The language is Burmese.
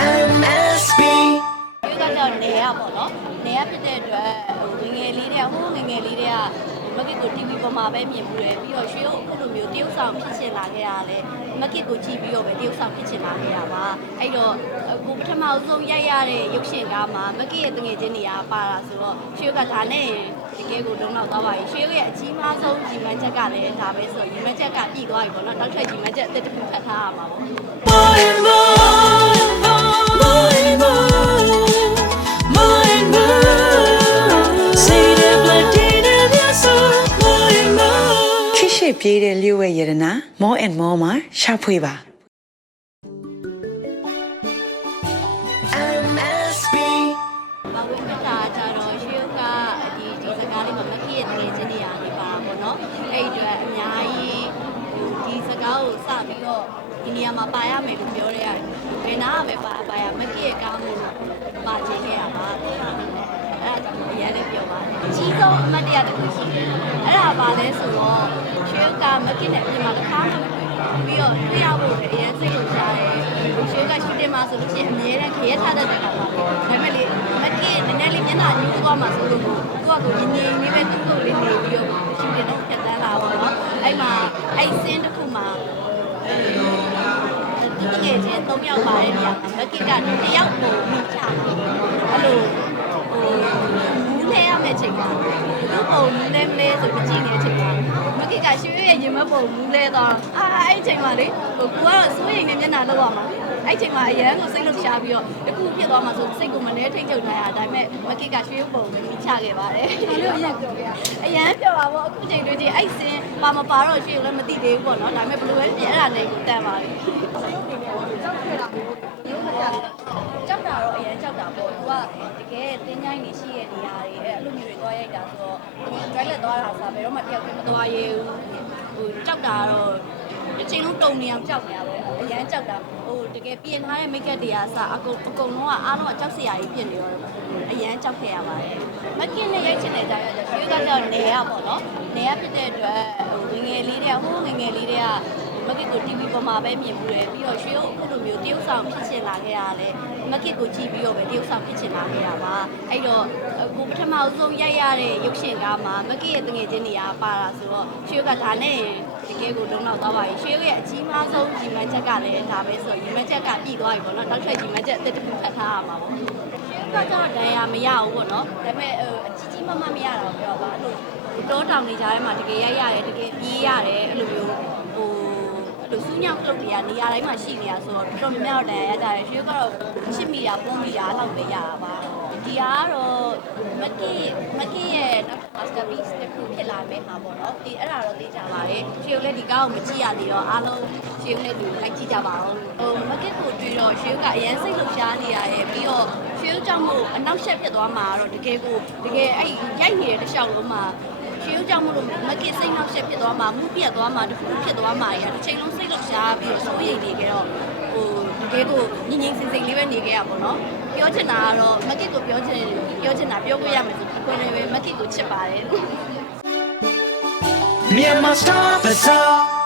MSB ဒီကတော့နေရပေါ့နော်နေရဖြစ်တဲ့အတွက်ဟိုငယ်ငယ်လေးတဲ့ဟိုးငယ်ငယ်လေးတဲ့ကမကစ်ကို TV ပေါ်မှာပဲမြင်မှုတယ်ပြီးတော့ရွှေကိုအခုလိုမျိုးတရုပ်ဆောင်ဖြစ်ချင်လာခဲ့ရတယ်မကစ်ကိုကြည့်ပြီးတော့ပဲတရုပ်ဆောင်ဖြစ်ချင်လာခဲ့ရပါအဲ့တော့ကိုပထမဆုံးရိုက်ရတဲ့ရုပ်ရှင်ကားမှာမကစ်ရဲ့တငယ်ချင်းတွေကပါတာဆိုတော့ရွှေကဒါနဲ့တကယ်ကိုလုံးလောက်သွားပါပြီရွှေရဲ့အကြီးမားဆုံးညီမချက်ကလည်းဒါပဲဆိုညီမချက်ကပြည်သွားပြီပေါ့နော်နောက်ထပ်ညီမချက်အသက်တစ်ခုဖတ်ထားရမှာပေါ့ ပြေးတဲ့လျှို့ဝဲရတနာ more and more မှာရှာဖွေပါ MSB မဝင်းမတာကြတော့ရွှေကဒီဒီစကားလေးမှာမခင်ရဲ့တကယ်ချင်းနေရာလေးပါပေါ့နော်အဲ့ဒီအတွက်အများကြီးဟိုဒီစကားကိုစပြီးတော့ဒီနေရာမှာပါရမယ်လို့ပြောရဲရတယ်ဘယ်နာကပဲပါပါရမခင်ရဲ့ကောင်းမှုပါချင်ခဲ့ရပါအဲ့ဒါကြောင့်အရင်လည်းပြောပါတယ်အကြီးဆုံးအမတ်တရားတစ်ခုရှိတယ်အဲ့ဒါပါလဲဆိုတော့ ရွှေကမခင်နဲ့အပြင်မှာတစ်ခါမှမတွေ့ဘူးပြီးတော့တွေ့ရဖို့လည်းအရင်စိတ်ဝင်စားတယ်ရွှေကရှူတင်မှာဆိုလို့ရှိရင်အမြဲတမ်းခရဲထားတတ်တဲ့ကောင်ပါဒါပေမဲ့လေမကင်နည်းနည်းလေးမျက်နှာညှိုးသွားမှာဆိုလို့ကိုကိုကကိုရင်းနေလေးပဲသူ့ကိုလေးနေပြီးတော့ရှူတင်တော့ဖြတ်တန်းလာပါတော့အဲ့မှာအဲ့စင်းတစ်ခုမှာဒီတကယ်ချင်း၃ယောက်ပါတဲ့နေရာမှာမကင်ကတယောက်ကိုမိချတာအဲ့လိုဟိုမူးလဲရမယ့်ချိန်မှာသူ့ပုံမူးလဲမလဲဆိုပြီးကြည့်နေတဲ့အချိန်မှာ မကင်ကရွှေရဲ့ရင်မပုံမူးလဲတော့အာအဲ့အချိန်မှာလေဟိုကိုကတော့စိုးရိမ်နေမျက်နှာလောက်ရမှာအဲ့ချိန်မှာအရန်ကိုစိတ်လှုပ်ရှားပြီးတော့တခုဖြစ်သွားမှဆိုစိတ်ကိုမနှဲထိတ်ချုပ်ထားရဒါပေမဲ့မကစ်ကရွှေပုံပဲမိချခဲ့ပါတယ်။ဒါလို့အရန်ပြောခဲ့။အရန်ပြောပါဘောအခုချိန်တွင်ချင်းအဲ့စင်ပါမပါတော့ရွှေကိုလည်းမသိသေးဘူးပေါ့နော်။ဒါပေမဲ့ဘယ်လိုပဲဖြစ်အဲ့ဒါနဲ့ကိုတန်ပါပြီ။ကြောက်တာတော့အရန်ကြောက်တာပေါ့။သူကတကယ်တင်းချိုင်းနေရှိရဲ့နေရာတွေအဲ့အလိုမျိုးတွေသွားရိုက်တာဆိုတော့ ဒီ trailer သွားတာဆိုဘယ်တော့မှတယောက်တည်းမသွားရဘူး။ဟိုကြောက်တာတော့အချိန်လုံးတုံနေအောင်ကြောက်နေရပဲအရန်ကြောက်တာဟိုတကယ်ပြင်ထားတဲ့ make up တွေကအစအကုန်အကုန်လုံးကအားလုံးကကြောက်စရာကြီးဖြစ်နေတော့အရန်ကြောက်ခဲ့ရပါတယ်မကင်းနဲ့ရိုက်ချင်တဲ့ကြားရရွှေကတော့နေရပေါ့နော်နေရဖြစ်တဲ့အတွက်ဟိုငယ်ငယ်လေးတဲ့ဟိုးငယ်ငယ်လေးတဲ့က မကစ်ကို TV ပေါ်မှာပဲမြင်မှုတယ်ပြီးတော့ရွှေကိုအခုလိုမျိုးတရုပ်ဆောင်ဖြစ်ချင်လာခဲ့ရတယ်မကစ်ကိုကြည့်ပြီးတော့ပဲတရုပ်ဆောင်ဖြစ်ချင်လာခဲ့ရပါအဲ့တော့ကိုပထမဆုံးရိုက်ရတဲ့ရုပ်ရှင်ကားမှာမကစ်ရဲ့တငယ်ချင်းတွေကပါတာဆိုတော့ရွှေကဒါနဲ့တကယ်ကိုလုံးလောက်သွားပါပြီရွှေရဲ့အကြီးမားဆုံးညီမချက်ကလည်းဒါပဲဆိုညီမချက်ကပြည်သွားပြီပေါ့နော်နောက်ထပ်ညီမချက်အသက်တစ်ခုဖတ်ထားရမှာပေါ့ရွှေကတော့ဒဏ်ရာမရဘူးပေါ့နော်ဒါပေမဲ့အကြီးကြီးမမမရတာကိုပြောပါအဲ့လိုတောတောင်နေကြထဲမှာတကယ်ရိုက်ရတယ်တကယ်ပြေးရတယ်အဲ့လိုမျိုးဟိုအဲ့ လိုစူးညောင်းကလုတ်တွေကနေရာတိုင်းမှာရှိနေတာဆိုတော့တော်တော်များများတော့လည်းရကြတယ်ရွှေကတော့ရှစ်မီတာပုံမီတာလောက်ပဲရတာပါဒီကတော့မကီမကီရဲ့နောက် masterpiece တစ်ခုဖြစ်လာမယ့်ဟာပေါ့နော်ဒီအဲ့ဒါတော့သိကြပါတယ်ရွှေကလည်းဒီကားကိုမကြည့်ရသေးတော့အားလုံးရွှေကလည်းဒီလိုက်ကြည့်ကြပါဦးဟိုမကီကိုတွေ့တော့ရွှေကအရန်စိတ်လှုပ်ရှားနေရတယ်ပြီးတော့ရွှေကြောင့်မို့အနောက်ရှက်ဖြစ်သွားမှာတော့တကယ်ကိုတကယ်အဲ့ရိုက်နေတဲ့တစ်လျှောက်လုံးမှာ ရှင်းကြောင့်မလို့မကစ်စိတ်နောက်ရှက်ဖြစ်သွားမှာမှုပြတ်သွားမှာတခုဖြစ်သွားမှာရတစ်ချိန်လုံးစိတ်လောက်ရှားပြီးတော့စိုးရိမ်နေကြတော့ဟိုတကယ်ကိုငြိမ်ငြိမ်စင်စင်လေးပဲနေခဲ့ရပါတော့ပြောချင်တာကတော့မကစ်ကိုပြောချင်ပြောချင်တာပြောခွင့်ရမယ်ဆိုတော့ကိုယ်လည်းပဲမကစ်ကိုချစ်ပါတယ် Myanmar Star Bazaar